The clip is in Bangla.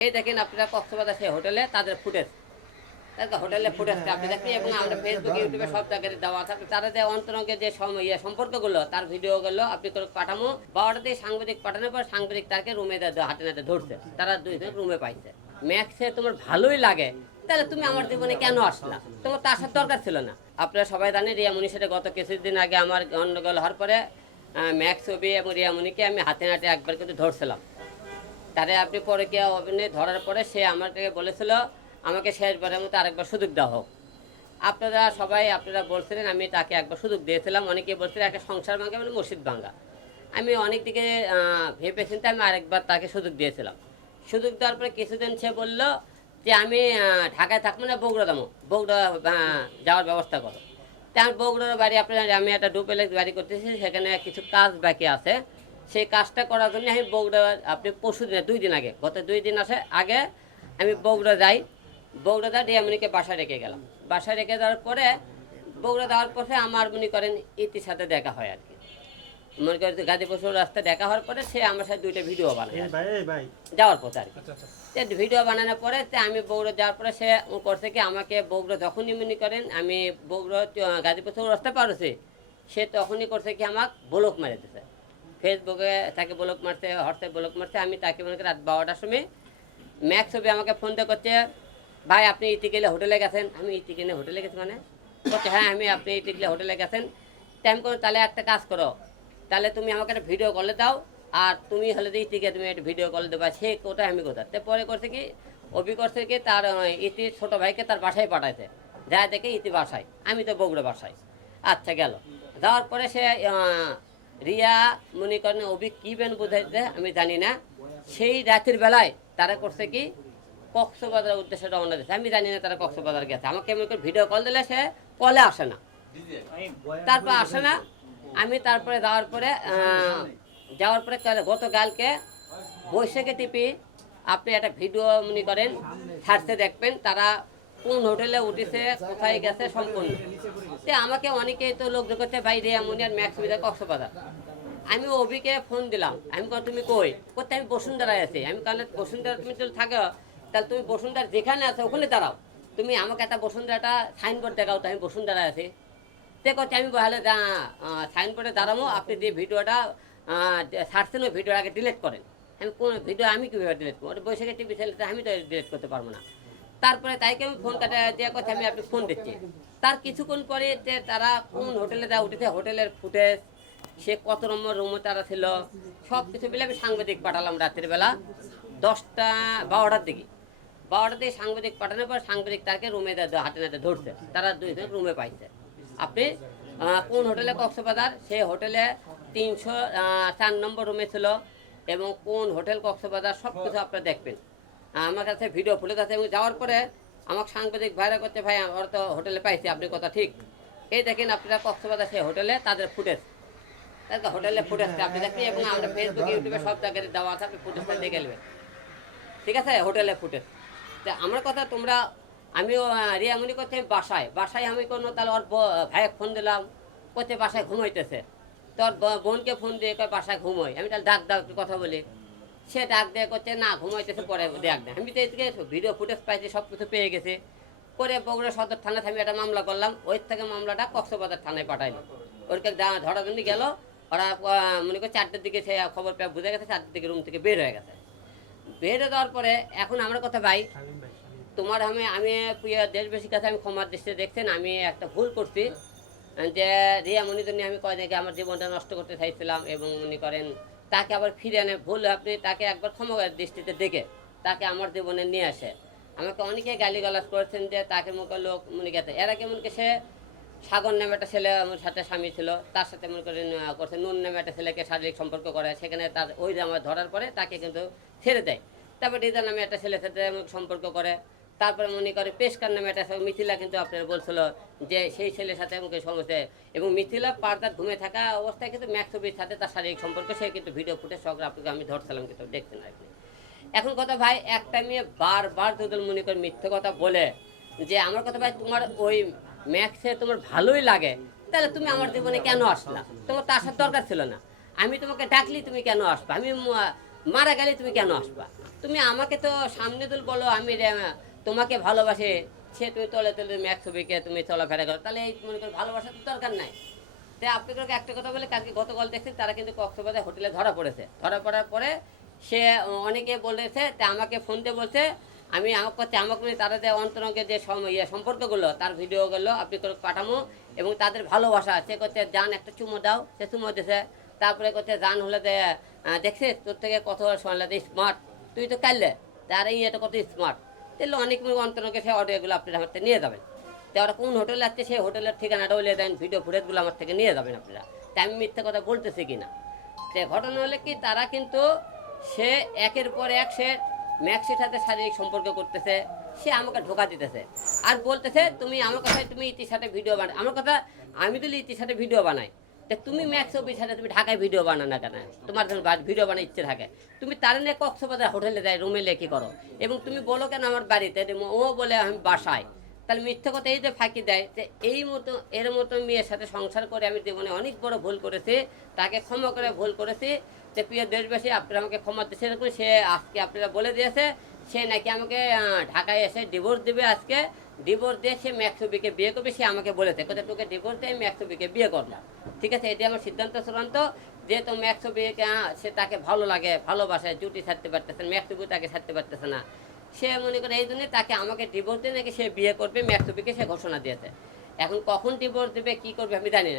এই দেখেন আপনারা কক্সবাজার সেই হোটেলে তাদের ফুটেজ। হোটেলে ফুটেজ আপনি দেখেন, এবং আমরা ফেসবুক ইউটিউবে সব জায়গায় দেওয়া থাকে তারা যে অন্তরঙ্গের যে ইয়ে সম্পর্কগুলো, তার ভিডিওগুলো আপনি করে পাঠামো, বারোটা দিয়ে সাংবাদিক পাঠানোর পর সাংবাদিক তাকে রুমে হাতে নাতে ধরছে। তারা দুইজন রুমে পাইছে। ম্যাক্সে তোমার ভালোই লাগে। তাহলে তুমি আমার জীবনে কেন আসলা? তোমার তো আসার দরকার ছিল না। আপনারা সবাই জানেন রিয়ামনির সাথে গত কিছুদিন আগে আমার গন্ডগোল হওয়ার পরে ম্যাক্স ছবি এবং রিয়ামনিকে আমি হাতে নাতে একবার কিন্তু ধরছিলাম। তারে আপনি পরে কে অভিনয় ধরার পরে সে আমাকে বলেছিল, আমাকে শেষবারের মতো আরেকবার সুযোগ দেওয়া হোক আপনারা সবাই আপনারা বলছিলেন, আমি তাকে একবার সুযোগ দিয়েছিলাম। অনেকে বলছিলেন, একটা সংসার ভাঙা মানে মসজিদ ভাঙা। আমি অনেক দিকে ভেবে চিন্তে আমি আরেকবার তাকে সুযোগ দিয়েছিলাম। সুযোগ দেওয়ার পরে কিছুদিন সে বলল যে, আমি ঢাকায় থাকব না, বগুড়া দামো বগুড়া যাওয়ার ব্যবস্থা করো। তা আমি বগুড়ার বাড়ি, আপনার আমি একটা ডুপ্লেক্স বাড়ি করতেছি, সেখানে কিছু কাজ বাকি আছে। সেই কাজটা করার জন্য আমি বগুড়া আপনি পরশু দিনে দুই দিন আগে গত দুই দিন আসে আগে আমি বগুড়া যাই। বগুড়া যাই রিয়ামণিকে বাসায় রেখে গেলাম। বাসায় রেখে যাওয়ার পরে বগুড়া যাওয়ার পরে আমার মনে করেন ইতির সাথে দেখা হয় আর কি। মনে করেন গাজীপুর রাস্তায় দেখা হওয়ার পরে সে আমার সাথে দুইটা ভিডিও বানায় যাওয়ার পথে আর কি। আচ্ছা আচ্ছা ভিডিও বানানোর পরে তে আমি বগুড়া যাওয়ার পরে সে করছে কি আমাকে বগুড়া যখনই মনে করেন আমি বগুড়া গাজীপুর রাস্তা পার হয়েছি সে তখনই করছে কি আমাকে ব্লক মারে দিতেছে ফেসবুকে তাকে ব্লক মারছে হোয়াটসঅ্যাপ ব্লক মারছে আমি তাকে মনে করি রাত বারোটার সময়। ম্যাক্স ছবি আমাকে ফোন দিয়ে করছে, ভাই, আপনি ইতি গেলে হোটেলে গেছেন? আমি ইতি গেলে হোটেলে গেছি মানে? বলছে হ্যাঁ আমি, আপনি ইতি গেলে হোটেলে গেছেন। টাইম করে তাহলে একটা কাজ করো। তাহলে তুমি আমাকে একটা ভিডিও কলে দাও, আর তুমি হলে ইতিকে তুমি একটা ভিডিও কল দেবা, সে কোথায়, আমি কোথায়? পরে করছে কি, অভি করছে কি, তার ইতি ছোট ভাইকে তার বাসায় পাঠাইছে। যা দেখে ইতি বাসায়। আমি তো বগুড়া বাসায়। আচ্ছা গেল। যাওয়ার পরে সে রিয়া মনে করেন অভি কী বেন বোঝাইছে, আমি জানি না। সেই রাতের বেলায় তারা করছে কি? কক্সবাজারের উদ্দেশ্যে রওনা দিয়েছে আমি জানি না তারা কক্সবাজার গেছে। আমাকে এমনি করে ভিডিও কল দিলে সে কলে আসে না। তারপর আসে না। আমি তারপরে যাওয়ার পরে যাওয়ার পরে কাল- গতকালকে বৈশাখে টিপি আপনি একটা ভিডিও মনে করেন ছাড়তে দেখবেন, তারা কোন হোটেলে উঠেছে, কোথায় গেছে সম্পূর্ণ তে আমাকে অনেকেই তো লোক করছে ভাই রেয়ামনি আর ম্যাক্স মিদা কক্সবাজার। আমি অভিকে ফোন দিলাম। আমি কহ তুমি কই? কোথায় আমি বসুন্ধরায় আছি। আমি কারণ বসুন্ধরা, তুমি যদি থাকো, তাহলে তুমি বসুন্ধরা যেখানে আছো, ওখানে দাঁড়াও। তুমি আমাকে একটা বসুন্ধরাটা সাইনবোর্ড দেখাও তো, আমি বসুন্ধরায় আছি। তে করছে আমি বলে সাইনবোর্ডে দাঁড়াবো, আপনি যে ভিডিওটা ছাড়ছেন ওই ভিডিওটাকে ডিলিট করেন। আমি, কোন ভিডিও আমি কীভাবে ডিলিট করব? ওটা বৈশাখে টিভি চ্যানেলটা আমি তো ডিলিট করতে পারব না। তারপরে তাইকে আমি ফোন কাটা দেওয়া কথা আমি আপনি ফোন দিচ্ছি। তার কিছুক্ষণ পরে যে তারা কোন হোটেলে যা উঠেছে হোটেলের ফুটেজ সে কত নম্বর রুমে তারা ছিল সব কিছু মিলে আমি সাংবাদিক পাঠালাম রাত্রির বেলা দশটা বারোটার দিকে। বারোটার দিকে সাংবাদিক পাঠানোর পর সাংবাদিক তাকে রুমে হাতে নাতে ধরছে। তারা দুইজন রুমে পাইছে। আপনি কোন হোটেলে কক্সবাজার? সেই হোটেলে তিনশো চার নম্বর রুমে ছিল এবং কোন হোটেল কক্সবাজার? সব কিছু আপনারা দেখবেন। আমার কাছে ভিডিও ফুলে আছে এবং যাওয়ার পরে আমাকে সাংবাদিক ভাইরা করতে ভাই আমার তো হোটেলে পাইছি, আপনি কথা ঠিক। এই দেখেন আপনারা কক্সবাজার সেই হোটেলে তাদের ফুটেজ তাদের হোটেলে ফুটেজটা আপনি দেখবেন এবং আমরা ফেসবুক ইউটিউবে সব জায়গায় দেওয়া আছে, আপনি ফুটেজটা দেখে নেবেন। ঠিক আছে? হোটেলে ফুটেজ তা আমার কথা, তোমরা, আমিও রিয়ামনি করতে আমি বাসায়। বাসায় আমি কোনো, তাহলে ওর ভাইয়ের ফোন দিলাম। করতে বাসায় ঘুমাইতেছে। তোর বোনকে ফোন দিয়ে কয়, বাসায় ঘুমোই। আমি তাহলে ডাক ডাক কথা বলি। সে ডাক দিয়ে করছে, না, ঘুমাইতেছে, পরে ডাক দেয় আমি তো এদিকে ভিডিও ফুটেজ পাইছি সব কিছু পেয়ে গেছে। করে বগুড়া সদর থানাতে আমি একটা মামলা করলাম, ওই থেকে মামলাটা কক্সবাজার থানায় পাঠাইলাম ওরকে ধরার জন্য গেল, ওরা মনে করে চারটের দিকে সে খবর পেয়ে বুঝে গেছে, চারটের দিকে রুম থেকে বের হয়ে গেছে। বের হয়ে যাওয়ার পরে, এখন আমার কথা ভাই। তোমার আমি আমি প্রিয় দেশবাসীর কাছে আমি ক্ষমার দৃষ্টিতে দেখছেন, আমি একটা ভুল করছি। যে রিয়া মনির আমি কয়দিনকে আমার জীবনটা নষ্ট করতে চাইছিলাম এবং মনে করেন তাকে আবার ফিরে আনে ভুল আপনি তাকে একবার ক্ষমার দৃষ্টিতে দেখে তাকে আমার জীবনে নিয়ে আসে। আমাকে অনেকে গালিগালাজ করেছেন যে তাকে মুখে লোক মনে গেছে এর আগে মনে সে সাগর নামে একটা ছেলে, আমার সাথে স্বামী ছিল, তার সাথে মনে করে করছে, নুন নামে একটা ছেলেকে শারীরিক সম্পর্ক করে সেখানে তার ওই আমার ধরার পরে তাকে কিন্তু ছেড়ে দেয়। তারপর রিজা নামে একটা ছেলের সাথে সম্পর্ক করে তারপরে মনে করে পেশকার নামে একটা মিথিলা কিন্তু আপনার বলছিল যে সেই ছেলের সাথে আমাকে সমস্যা এবং মিথিলা পার্দার ঘুমে থাকা অবস্থায় কিন্তু ম্যাক্সবির সাথে তার শারীরিক সম্পর্ক, সে কিন্তু ভিডিও ফুটে সঙ্গে আপনাকে আমি ধরছিলাম কিন্তু দেখছেন আপনি। এখন কথা ভাই, একটা মেয়ে বারবার দুদল মনে করে মিথ্যে কথা বলে যে, আমার কথা ভাই, তোমার ওই ম্যাক্সে তোমার ভালোই লাগে। তাহলে তুমি আমার জীবনে কেন আসলা? তোমার তো আসার দরকার ছিল না। আমি তোমাকে ডাকলি, তুমি কেন আসবা? আমি মারা গেলে তুমি কেন আসবা? তুমি আমাকে তো সামনে তুল বলো, আমি তোমাকে ভালোবাসে সে তুমি তলে তলে ম্যাক ছবিকে তুমি চলাফেরা করো। তাহলে এই মনে করো ভালোবাসার তো দরকার নাই। তো আপনাকে একটা কথা বলে কালকে গতকাল দেখছি তারা কিন্তু কক্সবাজার হোটেলে ধরা পড়েছে। ধরা পড়ার পরে সে অনেকে বলেছে তা আমাকে ফোন দিয়ে বলছে আমি আমার কাছে আমাকে নিয়ে তারা যে অন্তরঙ্গের যে ইয়ে সম্পর্কগুলো তার ভিডিওগুলো আপনি করে পাঠামো এবং তাদের ভালোবাসা সে করছে যান একটা চুমো দাও। সে চুমো দিছে। তারপরে করছে যান হলে যে আহ, দেখছে তোর থেকে কত শুনলে স্মার্ট তুই তো কাললে তার এই এটা কত স্মার্ট তাহলে অনেক অন্তরঙ্গে সে অডিওগুলো আপনার আমার থেকে নিয়ে যাবেন। তো ওরা কোন হোটেলে আছে সেই হোটেলের ঠিকানাটা বলে দেন ভিডিও ফুটেজগুলো আমার থেকে নিয়ে যাবেন আপনারা। তাই আমি মিথ্যা কথা বলতেছি কি না তো ঘটনা হলে কি, তারা কিন্তু সে একের পর এক সে ম্যাক্সের সাথে শারীরিক সম্পর্ক করতেছে, সে আমাকে ঢোকা দিতেছে। আর বলতেছে, তুমি আমার কথায় তুমি ইতির সাথে ভিডিও বানা আমার কথা, আমি তো ইতির সাথে ভিডিও বানাই। তা তুমি ম্যাক্স অফিস তুমি ঢাকায় ভিডিও বানা না কেন? তোমার যখন ভিডিও বানার ইচ্ছে থাকে। তুমি তার নিয়ে কক্সবাজার হোটেলে যাই রুমে লেখি করো। এবং তুমি বলো কেন আমার বাড়িতে? ও বলে আমি বাসায়। তাহলে মিথ্যে কথা এই যে ফাঁকি দেয়, যে এই মতো এর মতো মেয়ের সাথে সংসার করে আমি জীবনে অনেক বড় ভুল করেছি, তাকে ক্ষমা করে ভুল করেছি। যে প্রিয় দেশবাসী, আপনারা আমাকে ক্ষমা এরকম সে আজকে আপনারা বলে দিয়েছে সে নাকি আমাকে ঢাকায় এসে ডিভোর্স দিবে আজকে? ডিভোর্স দিয়ে সে ম্যাক্সবিকে বিয়ে করবে, সে আমাকে বলেছে। কোথায় তোকে ডিভোর্স দিয়ে ম্যাক্সবিকে বিয়ে করব ঠিক আছে এটি আমার সিদ্ধান্ত, চূড়ান্ত। যেহেতু ম্যাক্সবিকে সে তাকে ভালো লাগে ভালোবাসে জুটি ছাড়তে পারতেছে ম্যাক্সবি তাকে ছাড়তে পারতেছে না। সে মনে করে, এই জন্য তাকে আমাকে ডিভোর্স দিয়ে নাকি সে বিয়ে করবে, ম্যাক্সবিকে সে ঘোষণা দিয়েছে। এখন কখন ডিভোর্স দেবে, কি করবে আমি জানি না।